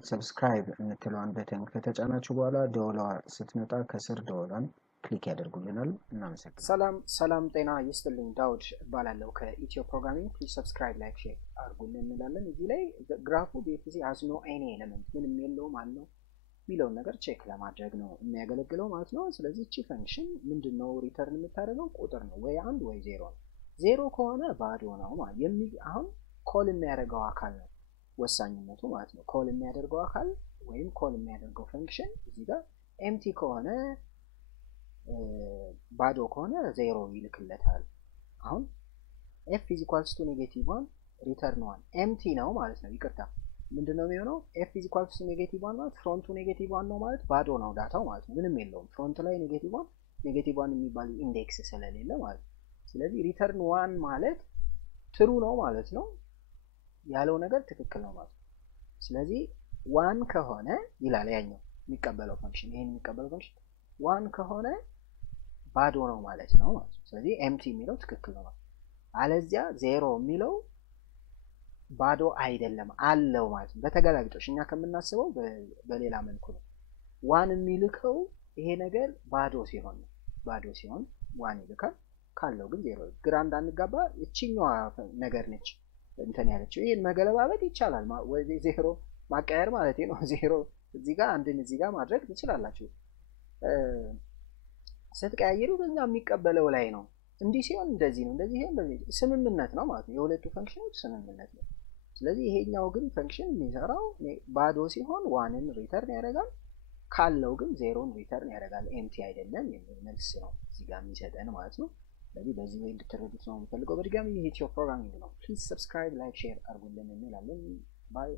አይነት ሰብስክራይብ የምትለዋን በተን ከተጫናችሁ በኋላ ደወሏ ስትመጣ ከስር ደወሏን ክሊክ ያደርጉልናል። እናመሰግናለን። ሰላም ጤና ይስጥልኝ። ዳውድ እባላለሁ ከኢትዮ ፕሮግራሚንግ። ፕሊዝ ሰብስክራይብ ላይክ ሼር አድርጉልን እንላለን። እዚህ ላይ ግራፉ BFS has no any element ምንም የለውም አለው የሚለውን ነገር ቼክ ለማድረግ ነው የሚያገለግለው ማለት ነው። ስለዚህ እቺ ፈንክሽን ምንድነው ሪተርን የምታደርገው ቁጥር ነው ወይ 1 ወይ 0 ነው። 0 ከሆነ ባዶ ነው ማለት አሁን ኮል የሚያደርገው አካል ነው ወሳኝነቱ ማለት ነው። ኮል የሚያደርገው አካል ወይም ኮል የሚያደርገው ፈንክሽን እዚህ ጋር ኤምቲ ከሆነ ባዶ ከሆነ 0 ይልክለታል። አሁን f = -1 return 1 ኤምቲ ነው ማለት ነው። ይቅርታ ምንድነው የሚሆነው? f = -1 ማለት ፍሮንቱ -1 ነው ማለት ባዶ ነው ዳታው ማለት ነው። ምንም የለውም ፍሮንት ላይ -1 የሚባል ኢንዴክስ ስለሌለ ማለት ነው። ስለዚህ return 1 ማለት ትሩ ነው ማለት ነው። ያለው ነገር ትክክል ነው ማለት ነው። ስለዚህ 1 ከሆነ ይላል ያኛው የሚቀበለው ፈንክሽን ይሄን የሚቀበለው ፈንክሽን 1 ከሆነ ባዶ ነው ማለት ነው ማለት ነው። ስለዚህ ኤምቲ የሚለው ትክክል ነው ማለት ነው። አለዚያ 0 የሚለው ባዶ አይደለም አለው ማለት ነው። በተገላቢጦሽ እኛ ከምናስበው በሌላ መልኩ ነው 1 የሚልከው ይሄ ነገር ባዶ ሲሆን ነው። ባዶ ሲሆን 1 ይልካል ካለው ግን 0 ግራ እንዳንጋባ እቺኛዋ ነገር ነች እንትን ያለችው። ይሄን መገለባበጥ ይቻላል ወይ 0 ማቀየር ማለት ነው። 0 እዚህ ጋር አንድን እዚህ ጋር ማድረግ ትችላላችሁ። ስትቀያየሩ በዛ የሚቀበለው ላይ ነው። እንዲህ ሲሆን እንደዚህ ነው፣ እንደዚህ ሲሆን እንደዚህ ስምምነት ነው ማለት ነው። የሁለቱ ፈንክሽኖች ስምምነት ነው። ስለዚህ ይሄኛው ግን ፈንክሽን የሚሰራው ባዶ ሲሆን 1ን ሪተርን ያደርጋል ካለው ግን 0ን ሪተርን ያደርጋል። ኤምቲ አይደለም የሚል መልስ ነው እዚህ ጋር የሚሰጠን ማለት ነው። ስለዚህ በዚህ ወይ እንድትረዱት ነው የምፈልገው። በድጋሚ ይሄ ኢትዮ ፕሮግራሚንግ ነው። ፕሊዝ ሰብስክራይብ ላይክ ሼር አድርጉልን እንላለን። ባይ